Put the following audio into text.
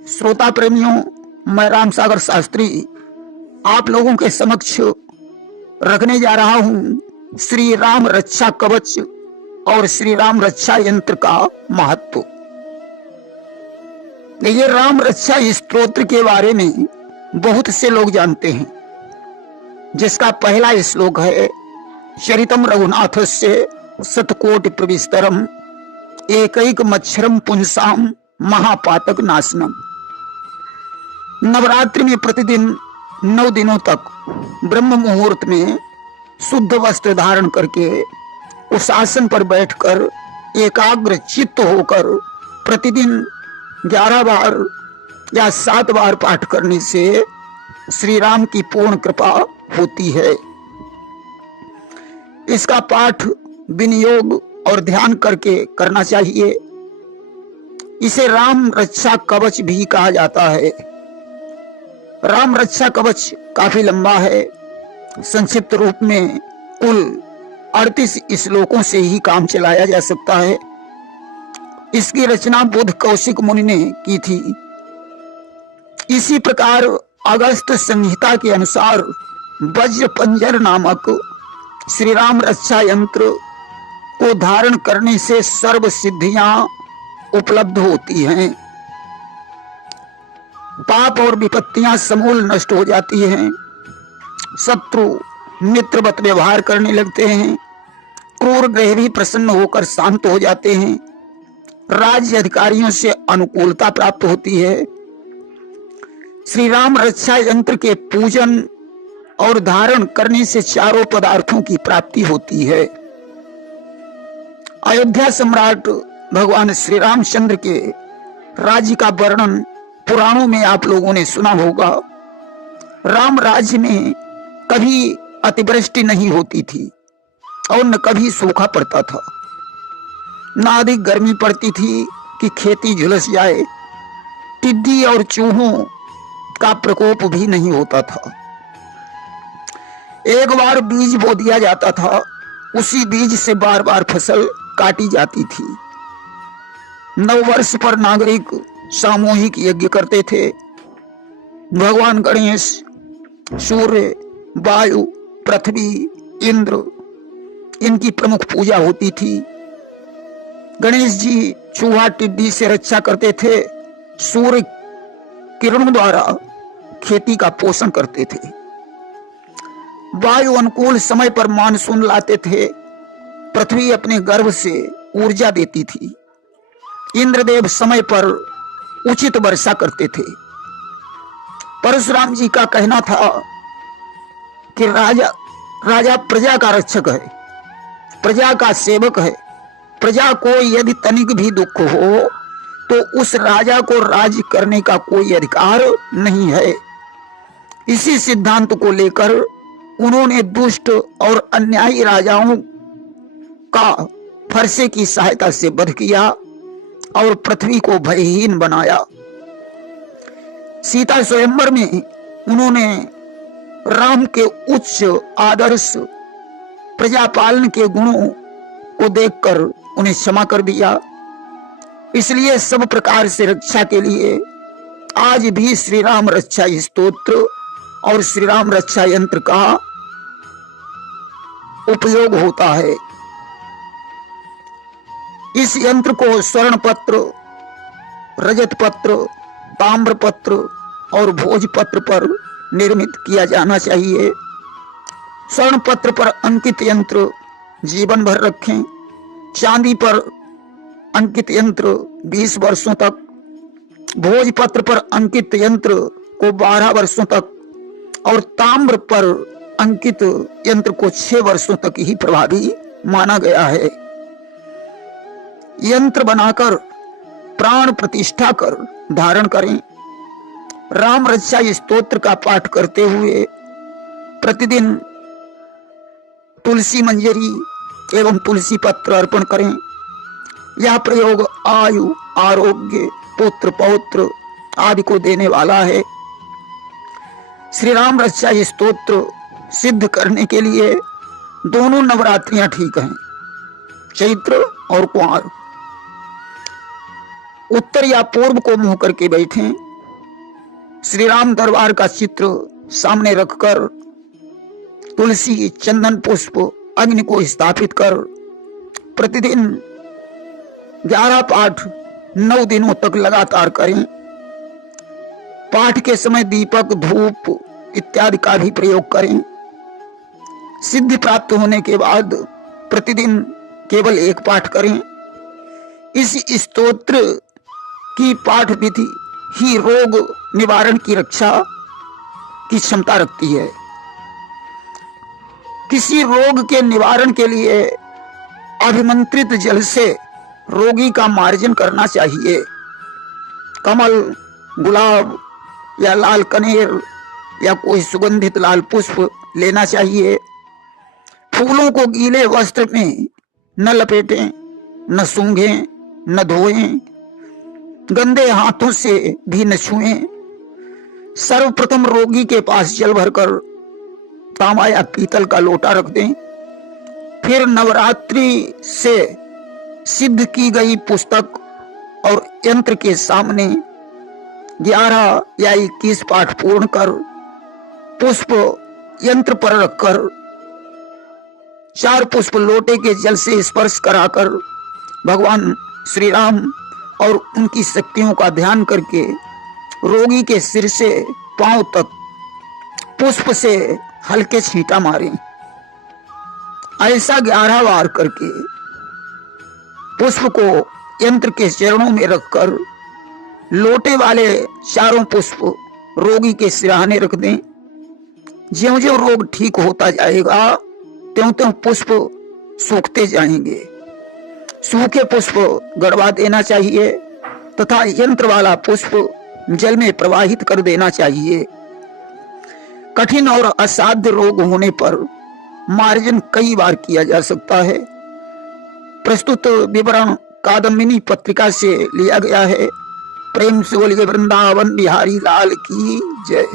श्रोता प्रेमियों, मैं राम सागर शास्त्री आप लोगों के समक्ष रखने जा रहा हूं श्री राम रक्षा कवच और श्री राम रक्षा यंत्र का महत्व। देखिए, राम रक्षा स्तोत्र के बारे में बहुत से लोग जानते हैं, जिसका पहला श्लोक है चरितम रघुनाथस्य शतकोटि प्रविस्तरम एकैक मच्छरम पुंसाम महापातक नाशनम। नवरात्रि में प्रतिदिन 9 दिनों तक ब्रह्म मुहूर्त में शुद्ध वस्त्र धारण करके उस आसन पर बैठकर एकाग्र चित्त होकर प्रतिदिन 11 बार या 7 बार पाठ करने से श्री राम की पूर्ण कृपा होती है। इसका पाठ विनियोग और ध्यान करके करना चाहिए। इसे राम रक्षा कवच भी कहा जाता है। राम रक्षा कवच काफी लंबा है। संक्षिप्त रूप में कुल 38 श्लोकों से ही काम चलाया जा सकता है। इसकी रचना बुद्ध कौशिक मुनि ने की थी। इसी प्रकार अगस्त संहिता के अनुसार वज्र पंजर नामक श्री राम रक्षा यंत्र को धारण करने से सर्व सिद्धियां उपलब्ध होती हैं। पाप और विपत्तियां समूल नष्ट हो जाती हैं। शत्रु मित्रवत व्यवहार करने लगते हैं। क्रूर ग्रह भी प्रसन्न होकर शांत हो जाते हैं। राज्य अधिकारियों से अनुकूलता प्राप्त होती है। श्री राम रक्षा यंत्र के पूजन और धारण करने से चारों पदार्थों की प्राप्ति होती है। अयोध्या सम्राट भगवान श्री रामचंद्र के राज्य का वर्णन पुराणों में आप लोगों ने सुना होगा। राम राज्य में कभी अतिवृष्टि नहीं होती थी और न कभी सूखा पड़ता था। न अधिक गर्मी पड़ती थी कि खेती झुलस जाए। टिड्डी और चूहों का प्रकोप भी नहीं होता था। एक बार बीज बो दिया जाता था, उसी बीज से बार बार फसल काटी जाती थी। नववर्ष पर नागरिक सामूहिक यज्ञ करते थे। भगवान गणेश, सूर्य, वायु, पृथ्वी, इंद्र, इनकी प्रमुख पूजा होती थी। गणेश जी चूहा टिड्डी से रक्षा करते थे। सूर्य किरणों द्वारा खेती का पोषण करते थे। वायु अनुकूल समय पर मानसून लाते थे। पृथ्वी अपने गर्भ से ऊर्जा देती थी। इंद्रदेव समय पर उचित वर्षा करते थे। परशुराम जी का कहना था कि राजा प्रजा का रक्षक है, प्रजा का सेवक है। प्रजा को यदि तनिक भी दुख हो तो उस राजा को राज्य करने का कोई अधिकार नहीं है। इसी सिद्धांत को लेकर उन्होंने दुष्ट और अन्यायी राजाओं का फरसे की सहायता से वध किया और पृथ्वी को भयहीन बनाया। सीता स्वयंवर में उन्होंने राम के उच्च आदर्श प्रजापालन के गुणों को देखकर उन्हें क्षमा कर दिया। इसलिए सब प्रकार से रक्षा के लिए आज भी श्री राम रक्षा स्तोत्र और श्री राम रक्षा यंत्र का उपयोग होता है। इस यंत्र को स्वर्ण पत्र, रजत पत्र, ताम्र पत्र और भोज पत्र पर निर्मित किया जाना चाहिए। स्वर्ण पत्र पर अंकित यंत्र जीवन भर रखें। चांदी पर अंकित यंत्र 20 वर्षों तक, भोज पत्र पर अंकित यंत्र को 12 वर्षों तक और ताम्र पर अंकित यंत्र को 6 वर्षों तक ही प्रभावी माना गया है। यंत्र बनाकर प्राण प्रतिष्ठा कर धारण करें। राम रक्षा स्तोत्र का पाठ करते हुए प्रतिदिन तुलसी मंजरी एवं तुलसी पत्र अर्पण करें। यह प्रयोग आयु, आरोग्य, पुत्र पौत्र आदि को देने वाला है। श्री राम रक्षा स्तोत्र सिद्ध करने के लिए दोनों नवरात्रियां ठीक हैं, चैत्र और कुंवर। उत्तर या पूर्व को मुंह करके बैठें। श्री राम दरबार का चित्र सामने रखकर तुलसी, चंदन, पुष्प, अग्नि को स्थापित कर प्रतिदिन 11 पाठ 9 दिनों तक लगातार करें। पाठ के समय दीपक, धूप इत्यादि का भी प्रयोग करें। सिद्धि प्राप्त होने के बाद प्रतिदिन केवल एक पाठ करें। इस स्तोत्र की पाठ विधि ही रोग निवारण की रक्षा की क्षमता रखती है। किसी रोग के निवारण के लिए अभिमंत्रित जल से रोगी का मार्जन करना चाहिए। कमल, गुलाब या लाल कनेर या कोई सुगंधित लाल पुष्प लेना चाहिए। फूलों को गीले वस्त्र में न लपेटें, न सूंघें, न धोएं, गंदे हाथों से भी न छुएं। सर्वप्रथम रोगी के पास जल भरकर तांबा या पीतल का लोटा रख दें। फिर नवरात्रि से सिद्ध की गई पुस्तक और यंत्र के सामने 11 या 21 पाठ पूर्ण कर पुष्प यंत्र पर रखकर 4 पुष्प लोटे के जल से स्पर्श कराकर भगवान श्री राम और उनकी शक्तियों का ध्यान करके रोगी के सिर से पांव तक पुष्प से हल्के छींटा मारें। ऐसा 11 बार करके पुष्प को यंत्र के चरणों में रखकर लोटे वाले 4 पुष्प रोगी के सिरहाने रख दें। ज्यों-ज्यों रोग ठीक होता जाएगा त्यों-त्यों पुष्प सूखते जाएंगे। सूखे पुष्प गड़वा देना चाहिए तथा यंत्र वाला पुष्प जल में प्रवाहित कर देना चाहिए। कठिन और असाध्य रोग होने पर मार्जन कई बार किया जा सकता है। प्रस्तुत विवरण कादम्बिनी पत्रिका से लिया गया है। प्रेम से बोलिए वृंदावन बिहारी लाल की जय।